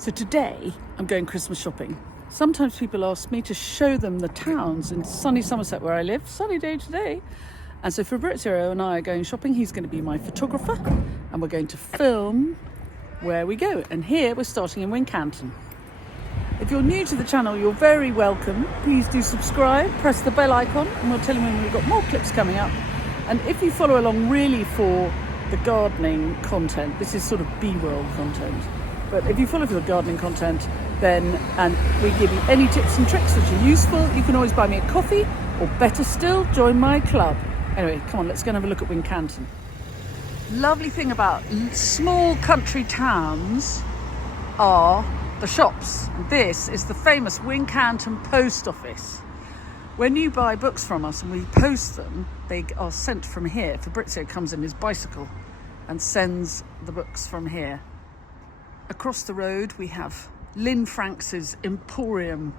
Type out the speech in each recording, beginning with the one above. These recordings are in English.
So today I'm going Christmas shopping. Sometimes people ask me to show them the towns in sunny Somerset where I live. Sunny day today. And so Fabrizio and I are going shopping. He's going to be my photographer and we're going to film where we go. And here we're starting in Wincanton. If you're new to the channel, you're very welcome. Please do subscribe, press the bell icon, and we'll tell you when we've got more clips coming up. And if you follow along really for the gardening content, this is sort of B-world content. But if you follow for the gardening content, then, and we give you any tips and tricks which are useful, you can always buy me a coffee, or better still, join my club. Anyway, come on, let's go and have a look at Wincanton. Lovely thing about small country towns are the shops. This is the famous Wincanton Post Office. When you buy books from us and we post them, they are sent from here. Fabrizio comes in his bicycle and sends the books from here. Across the road we have Lynn Franks's Emporium,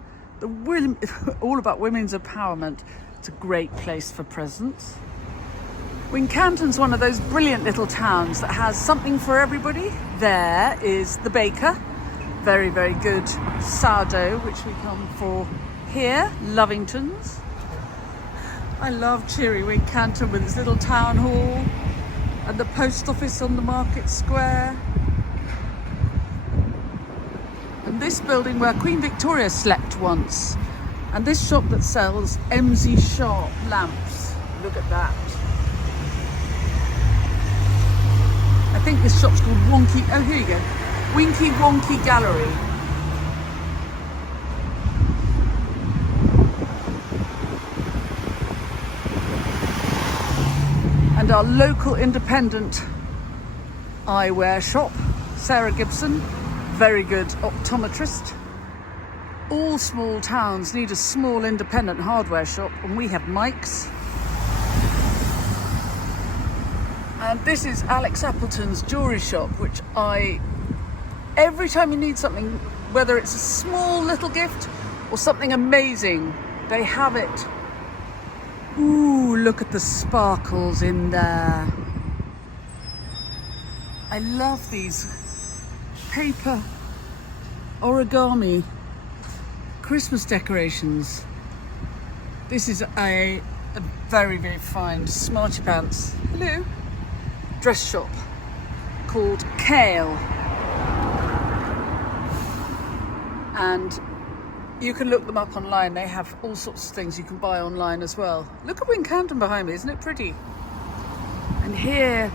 all about women's empowerment. It's a great place for presents. Wincanton's one of those brilliant little towns that has something for everybody. There is the baker, very, very good sourdough, which we come for here, Lovington's. I love cheery Wincanton with its little town hall and the post office on the market square. And this building where Queen Victoria slept once. And this shop that sells MZ Sharp lamps. Look at that. I think this shop's called Wonky, oh here you go, Winky Wonky Gallery. And our local independent eyewear shop, Sarah Gibson. Very good optometrist. All small towns need a small independent hardware shop, and we have Mike's. And this is Alex Appleton's jewellery shop, which every time you need something, whether it's a small little gift or something amazing, they have it. Ooh, look at the sparkles in there. I love these paper origami Christmas decorations. This is a very, very fine Smarty Pants, hello, dress shop called Kale. And you can look them up online. They have all sorts of things you can buy online as well. Look at Wincanton behind me, isn't it pretty? And here,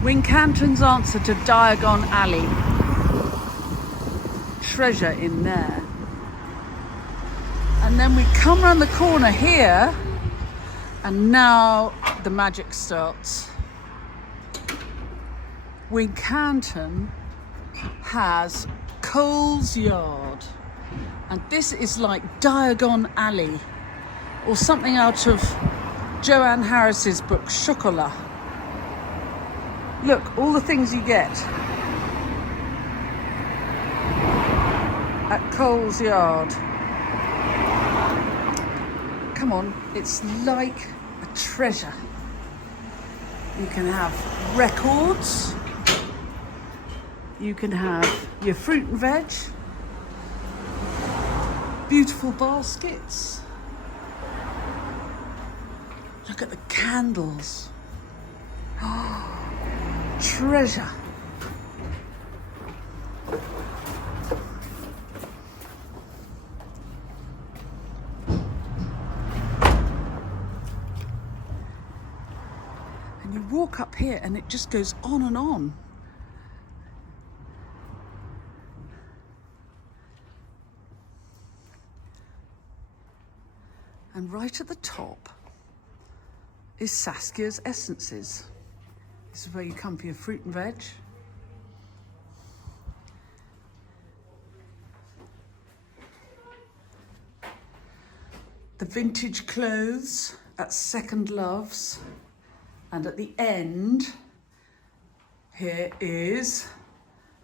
Wincanton's answer to Diagon Alley. Treasure in there. And then we come around the corner here, and now the magic starts. Wincanton has Coles Yard, and this is like Diagon Alley or something out of Joanne Harris's book Chocolat. Look, all the things you get at Coles Yard. Come on, it's like a treasure. You can have records, you can have your fruit and veg, beautiful baskets. Look at the candles. Oh, treasure. And you walk up here and it just goes on and on. And right at the top is Saskia's Essences. This is where you come for your fruit and veg. The vintage clothes at Second Loves. And at the end, here is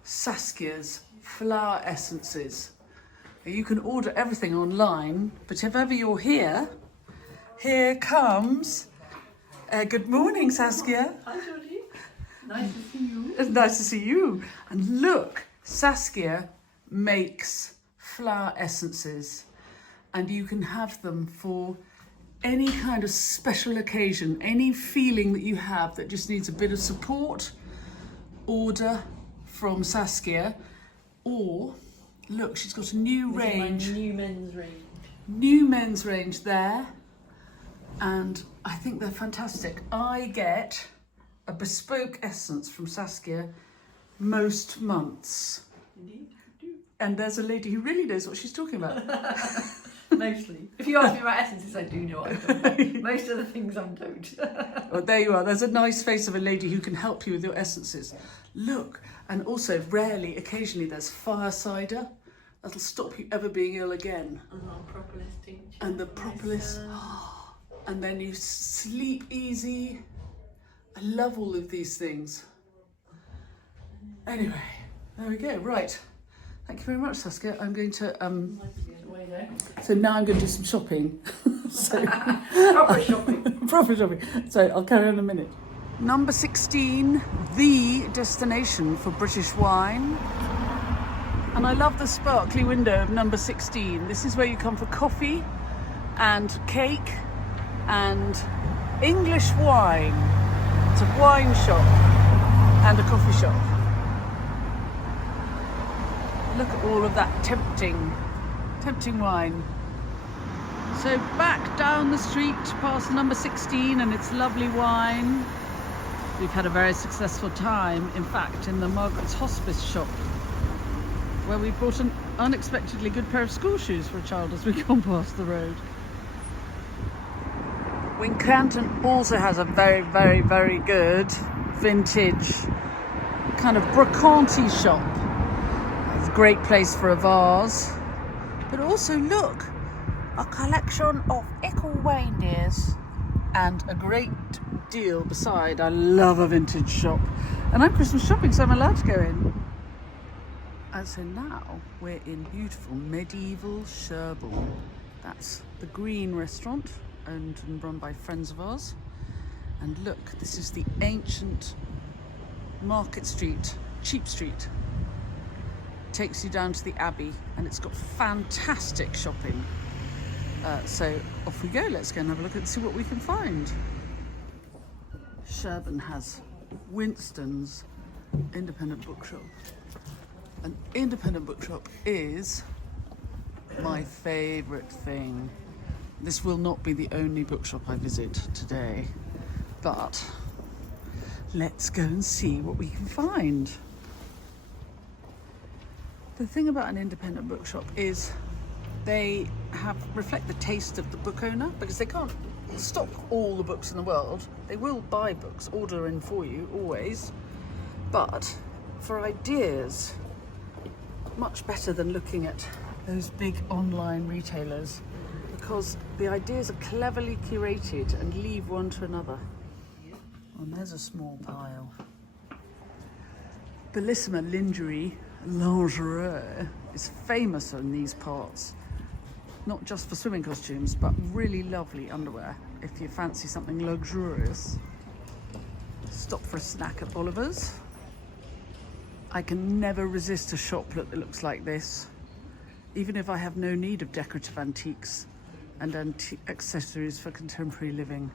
Saskia's Flower Essences. You can order everything online, but if ever you're here, here comes, good morning, Saskia. Hi, Jodie. Nice to see you. It's nice to see you. And look, Saskia makes flower essences, and you can have them for any kind of special occasion, any feeling that you have that just needs a bit of support. Order from Saskia, or look, she's got a new range. New men's range. New men's range there, and I think they're fantastic. I get a bespoke essence from Saskia most months. Indeed, you And there's a lady who really knows what she's talking about. do. Mostly. If you ask me about essences, I do know what I'm talking about. Most of the things I'm told. Well, there you are. There's a nice face of a lady who can help you with your essences. Look, and also rarely, occasionally, there's fire cider. That'll stop you ever being ill again. Propolis tincture. And the propolis. And then you sleep easy. I love all of these things. Anyway, there we go. Right. Thank you very much, Saskia. I'm going to so now I'm going to do some shopping. Proper shopping. Proper shopping. So I'll carry on in a minute. Number 16, the destination for British wine. And I love the sparkly window of number 16. This is where you come for coffee and cake and English wine. It's a wine shop and a coffee shop. Look at all of that tempting wine. So back down the street past number 16 and its lovely wine. We've had a very successful time, in fact, in the Margaret's Hospice shop, where we bought an unexpectedly good pair of school shoes for a child as we gone past the road. Wincanton also has a very, very, very good vintage kind of brocante shop. It's a great place for a vase. But also look, a collection of ickle reindeers and a great deal beside. I love a vintage shop. And I'm Christmas shopping, so I'm allowed to go in. And so now we're in beautiful medieval Sherborne. That's the Green restaurant, owned and run by friends of ours. And look, this is the ancient Market Street, Cheap Street. Takes you down to the Abbey, and it's got fantastic shopping. So off we go. Let's go and have a look and see what we can find. Sherborne has Winston's independent bookshop. An independent bookshop is my favourite thing. This will not be the only bookshop I visit today, but let's go and see what we can find. The thing about an independent bookshop is they reflect the taste of the book owner, because they can't stock all the books in the world. They will buy books, order in for you, always. But for ideas, much better than looking at those big online retailers, because the ideas are cleverly curated and leave one to another. And there's a small pile. Bellissima Lingerie is famous in these parts, not just for swimming costumes, but really lovely underwear if you fancy something luxurious. Stop for a snack at Oliver's. I can never resist a shop that looks like this, even if I have no need of decorative antiques and accessories for contemporary living.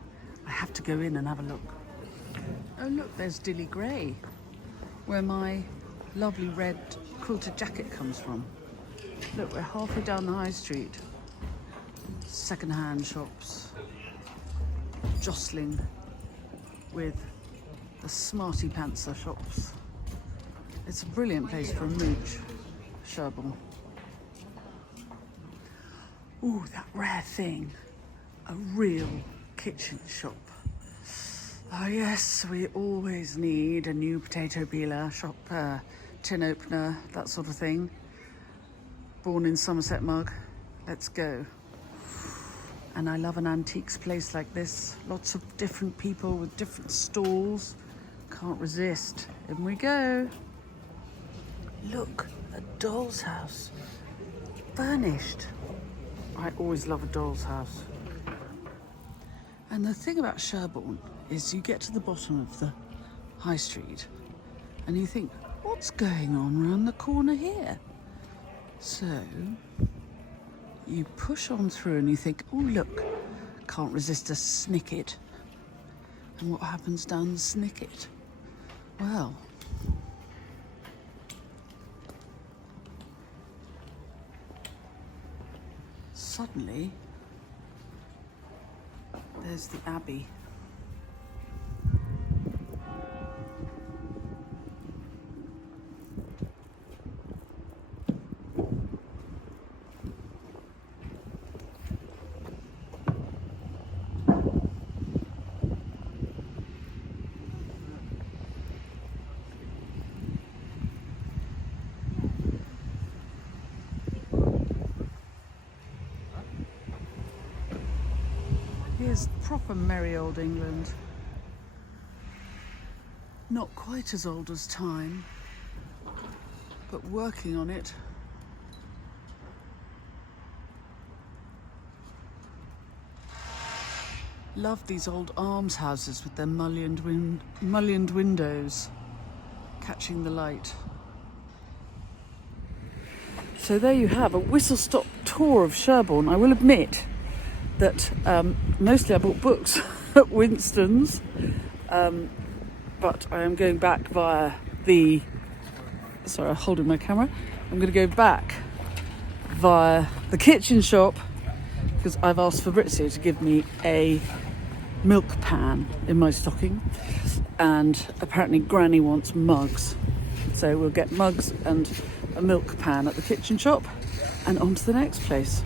I have to go in and have a look. Oh look, there's Dilly Grey, where my lovely red quilted jacket comes from. Look, we're halfway down the high street. Second-hand shops jostling with the smarty pantser shops. It's a brilliant place for a mooch, Sherborne. Ooh, that rare thing, a real kitchen shop. Oh yes, we always need a new potato peeler, tin opener, that sort of thing. Born in Somerset mug, let's go. And I love an antiques place like this. Lots of different people with different stalls. Can't resist. In we go. Look, a doll's house. Furnished. I always love a doll's house. And the thing about Sherborne is you get to the bottom of the high street and you think, what's going on around the corner here? So you push on through and you think, oh look, can't resist a snicket. And what happens down the snicket? Well, suddenly there's the Abbey. Here's proper merry old England. Not quite as old as time, but working on it. Love these old almshouses with their mullioned windows, catching the light. So there you have a whistle-stop tour of Sherborne. I will admit that mostly I bought books at Winston's, but I am going back via the... Sorry, I'm holding my camera. I'm going to go back via the kitchen shop because I've asked Fabrizio to give me a milk pan in my stocking, and apparently Granny wants mugs. So we'll get mugs and a milk pan at the kitchen shop and on to the next place.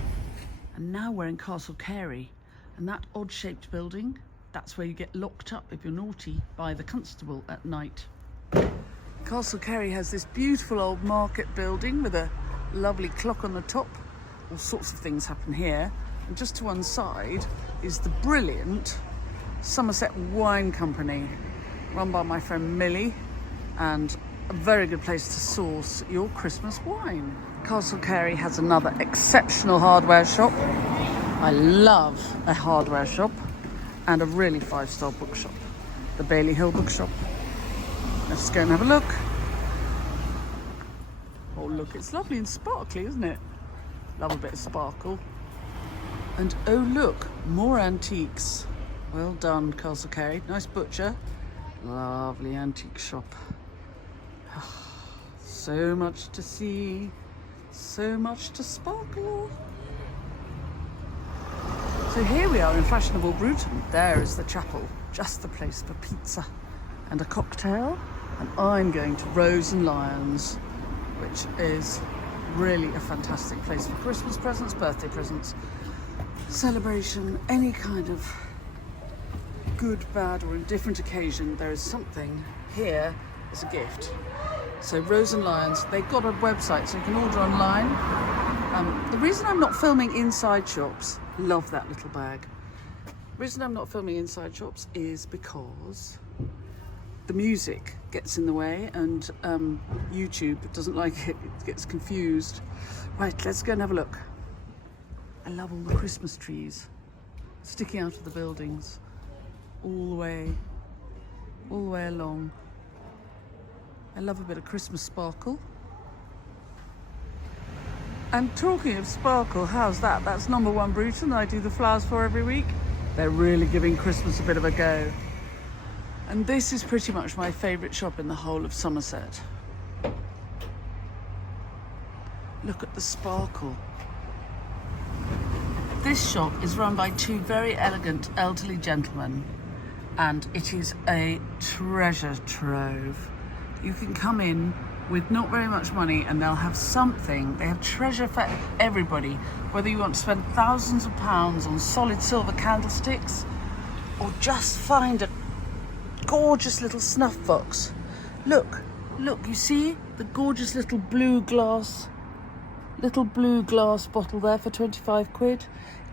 And now we're in Castle Carey, and that odd-shaped building, that's where you get locked up if you're naughty by the constable at night. Castle Carey has this beautiful old market building with a lovely clock on the top. All sorts of things happen here. And just to one side is the brilliant Somerset Wine Company, run by my friend Millie, and a very good place to source your Christmas wine. Castle Carey has another exceptional hardware shop. I love a hardware shop, and a really 5-star bookshop, the Bailey Hill Bookshop. Let's go and have a look. Oh look, it's lovely and sparkly, isn't it? Love a bit of sparkle. And oh look, more antiques. Well done, Castle Carey. Nice butcher. Lovely antique shop. So much to see, so much to sparkle. So here we are in fashionable Bruton. There is the chapel, just the place for pizza and a cocktail. And I'm going to Rose and Lions, which is really a fantastic place for Christmas presents, birthday presents, celebration, any kind of good, bad or indifferent occasion. There is something here as a gift. So Rose and Lions, they've got a website so you can order online. The reason I'm not filming inside shops, love that little bag. The reason I'm not filming inside shops is because the music gets in the way and YouTube doesn't like it, it gets confused. Right, let's go and have a look. I love all the Christmas trees sticking out of the buildings all the way along. I love a bit of Christmas sparkle. And talking of sparkle, how's that? That's number 1 Bruton I do the flowers for every week. They're really giving Christmas a bit of a go. And this is pretty much my favourite shop in the whole of Somerset. Look at the sparkle. This shop is run by 2 very elegant elderly gentlemen, and it is a treasure trove. You can come in with not very much money and they'll have something. They have treasure for everybody, whether you want to spend thousands of pounds on solid silver candlesticks or just find a gorgeous little snuff box. Look, you see the gorgeous little blue glass bottle there for 25 quid.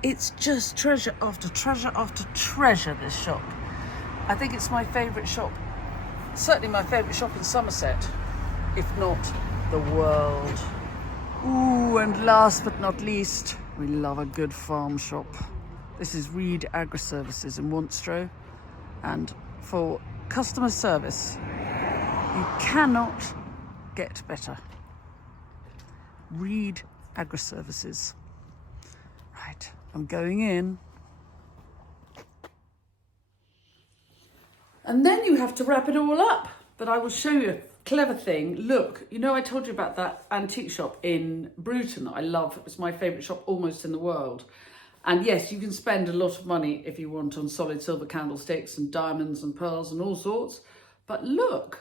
It's just treasure after treasure after treasure, this shop. I think it's my favourite shop, certainly my favourite shop in Somerset, if not the world. Ooh, and last but not least, we love a good farm shop. This is Reed Agri-Services in Wanstro, and for customer service, you cannot get better. Reed Agri-Services. Right, I'm going in. And then you have to wrap it all up. But I will show you a clever thing. Look, you know I told you about that antique shop in Bruton that I love. It's my favourite shop almost in the world. And yes, you can spend a lot of money if you want on solid silver candlesticks and diamonds and pearls and all sorts. But look,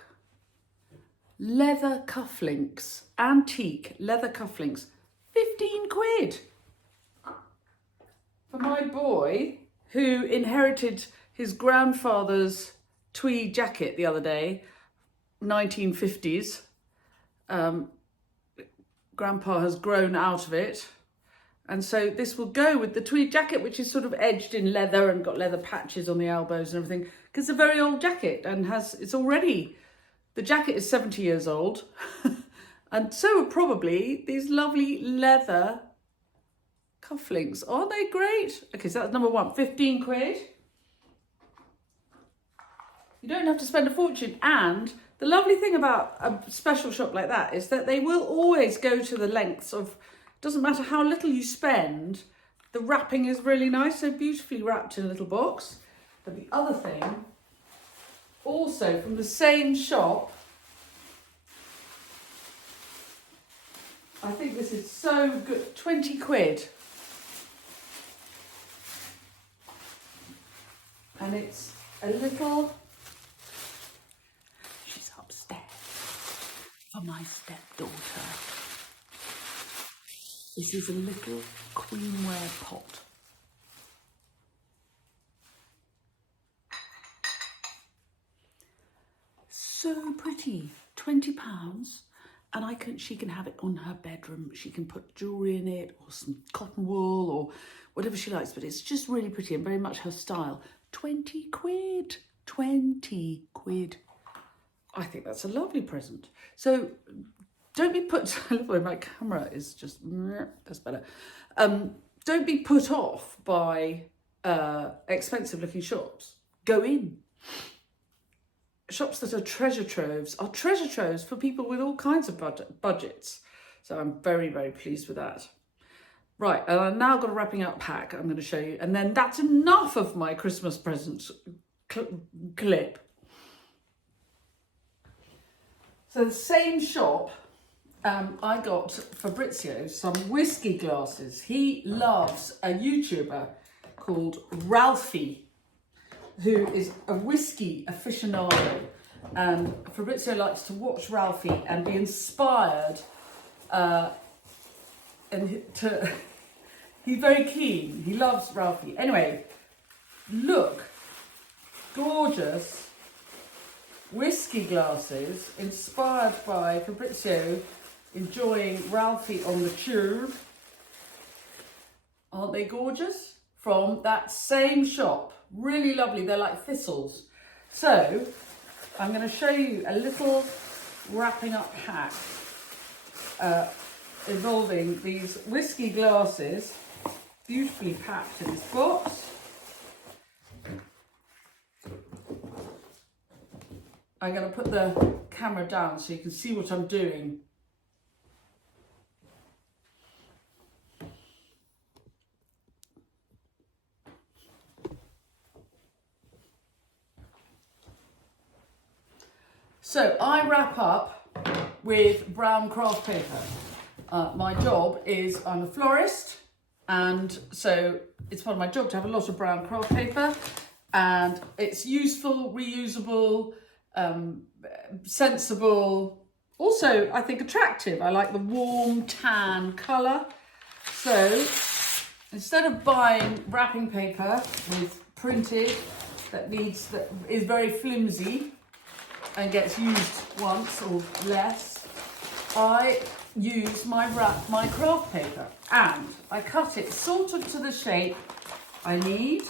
leather cufflinks, antique leather cufflinks, 15 quid. For my boy, who inherited his grandfather's tweed jacket the other day, 1950s. Grandpa has grown out of it. And so this will go with the tweed jacket, which is sort of edged in leather and got leather patches on the elbows and everything. Because it's a very old jacket and the jacket is 70 years old. And so are probably these lovely leather cufflinks. Aren't they great? Okay, so that's number one, 15 quid. You don't have to spend a fortune. And the lovely thing about a special shop like that is that they will always go to the lengths of, doesn't matter how little you spend, the wrapping is really nice, so beautifully wrapped in a little box. But the other thing, also from the same shop, I think this is so good, 20 quid. And it's a little, she's upstairs for my stepdaughter. This is a little queenware pot. So pretty, £20. And she can have it on her bedroom. She can put jewellery in it or some cotton wool or whatever she likes, but it's just really pretty and very much her style. 20 quid, 20 quid. I think that's a lovely present. So don't be put, I love the way my camera is just, that's better. Don't be put off by expensive looking shops. Go in. Shops that are treasure troves for people with all kinds of budgets. So I'm very, very pleased with that. Right, and I've now got a wrapping up pack I'm going to show you. And then that's enough of my Christmas presents clip. So the same shop, I got Fabrizio some whiskey glasses. He loves a YouTuber called Ralphie, who is a whiskey aficionado, and Fabrizio likes to watch Ralphie and be inspired, he's very keen, he loves Ralphie. Anyway, look, gorgeous whiskey glasses inspired by Fabrizio enjoying Ralphie on the tube. Aren't they gorgeous? From that same shop. Really lovely, they're like thistles. So I'm going to show you a little wrapping up hack involving these whiskey glasses, beautifully packed in this box. I'm going to put the camera down so you can see what I'm doing. So I wrap up with brown craft paper. My job is, I'm a florist, and so it's part of my job to have a lot of brown craft paper, and it's useful, reusable, sensible, also I think attractive. I like the warm tan colour. So instead of buying wrapping paper with printed that is very flimsy and gets used once or less, I use my craft paper, and I cut it sort of to the shape I need.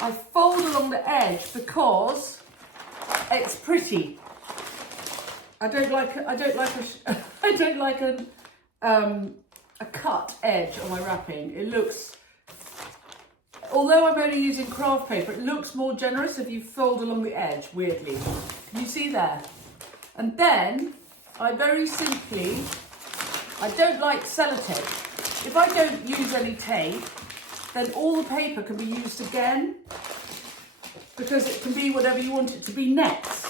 I fold along the edge because it's pretty. I don't like a cut edge on my wrapping. It looks, although I'm only using craft paper, it looks more generous if you fold along the edge, weirdly. Can you see there? And then I very simply I don't like sellotape. If I don't use any tape, then all the paper can be used again, because it can be whatever you want it to be next.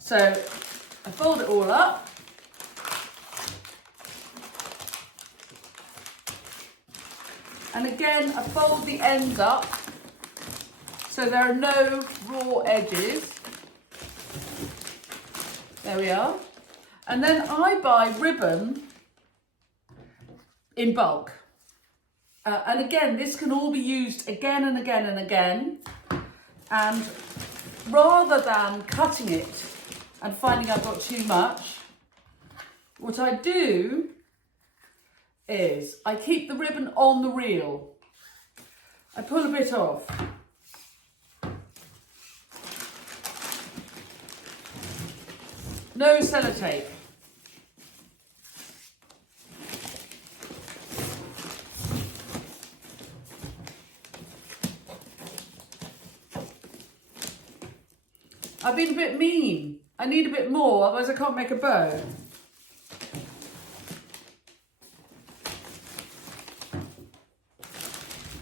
So I fold it all up. And again, I fold the ends up so there are no raw edges. There we are. And then I buy ribbon in bulk. And again, this can all be used again and again and again. And rather than cutting it and finding I've got too much, what I do is I keep the ribbon on the reel. I pull a bit off. No sellotape. I've been a bit mean. I need a bit more, otherwise I can't make a bow.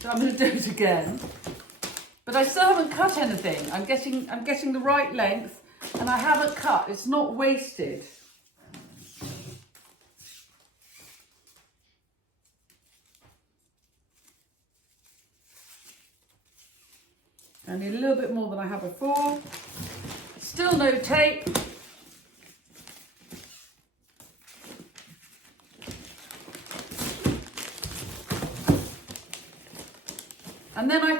So I'm going to do it again. But I still haven't cut anything. I'm getting the right length, and I haven't cut. It's not wasted. I need a little bit more than I have before. Still no tape. And then I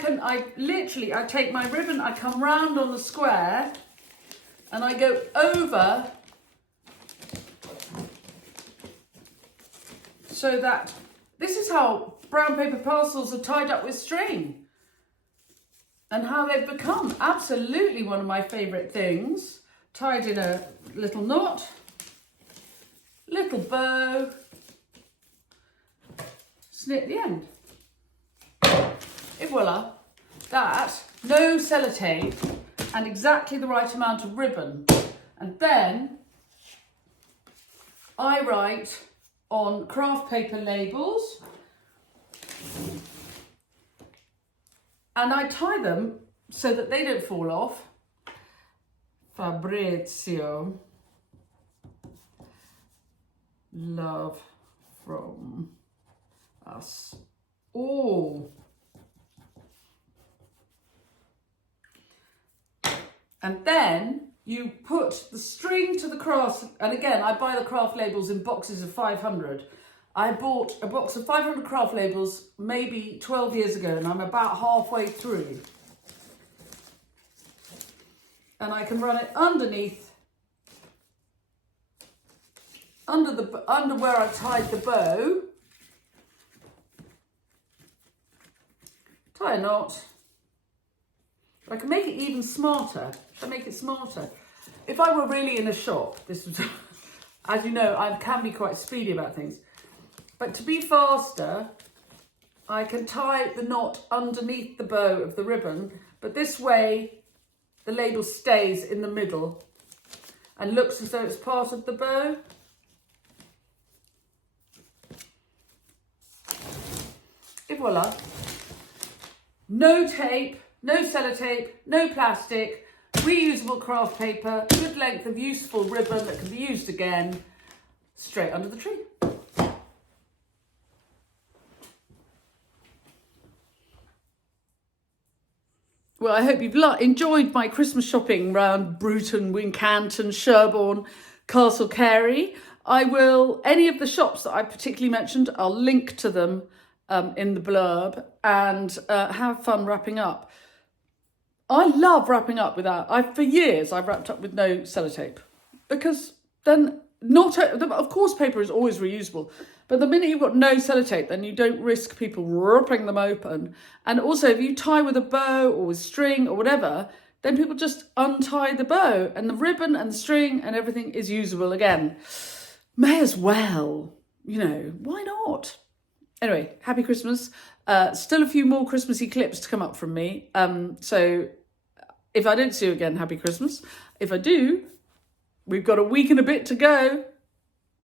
take my ribbon, I come round on the square, and I go over so that this is how brown paper parcels are tied up with string, and how they've become absolutely one of my favourite things. Tied in a little knot, little bow, snip the end. Et voila, that, no sellotape, and exactly the right amount of ribbon. And then I write on craft paper labels, and I tie them so that they don't fall off. Fabrizio, love from us all. And then you put the string to the craft, and again, I buy the craft labels in boxes of 500. I bought a box of 500 craft labels maybe 12 years ago, and I'm about halfway through. And I can run it underneath, under where I tied the bow. Tie a knot. I can make it even smarter. Should I make it smarter? If I were really in a shop, this would, as you know, I can be quite speedy about things. But to be faster, I can tie the knot underneath the bow of the ribbon, but this way the label stays in the middle and looks as though it's part of the bow. Et voila. No tape. No sellotape, no plastic, reusable craft paper, good length of useful ribbon that can be used again, straight under the tree. Well, I hope you've enjoyed my Christmas shopping around Bruton, Wincanton, Sherborne, Castle Carey. Any of the shops that I particularly mentioned, I'll link to them in the blurb, and have fun wrapping up. I love wrapping up for years I've wrapped up with no sellotape, because then of course paper is always reusable, but the minute you've got no sellotape, then you don't risk people ripping them open. And also if you tie with a bow or with string or whatever, then people just untie the bow, and the ribbon and the string and everything is usable again. May as well, why not? Anyway, happy Christmas. Still a few more Christmassy clips to come up from me. So if I don't see you again, happy Christmas. If I do, we've got a week and a bit to go.